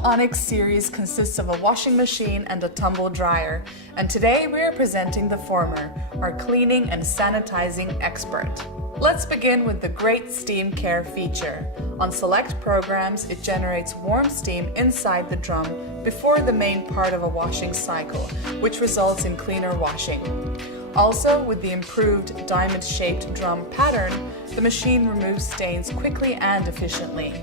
whole Onyx series consists of a washing machine and a tumble dryer, and today we are presenting the former, our cleaning and sanitizing expert. Let's begin with the Great Steam Care feature. On select programs, it generates warm steam inside the drum before the main part of a washing cycle, which results in cleaner washing. Also, with the improved diamond-shaped drum pattern, the machine removes stains quickly and efficiently.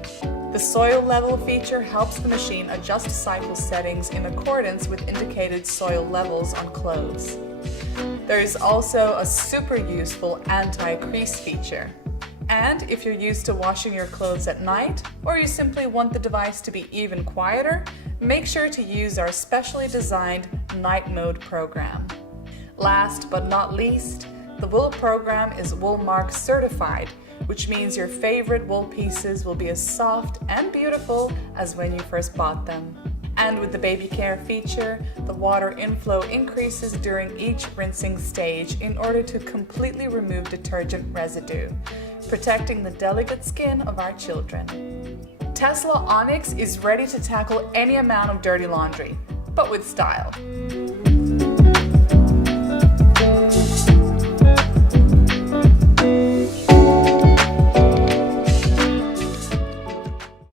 The soil level feature helps the machine adjust cycle settings in accordance with indicated soil levels on clothes. There is also a super useful anti-crease feature. And if you're used to washing your clothes at night, or you simply want the device to be even quieter, make sure to use our specially designed night mode program. Last but not least, the wool program is Woolmark certified, which means your favorite wool pieces will be as soft and beautiful as when you first bought them. And with the baby care feature, the water inflow increases during each rinsing stage in order to completely remove detergent residue, protecting the delicate skin of our children. Tesla Onyx is ready to tackle any amount of dirty laundry, but with style.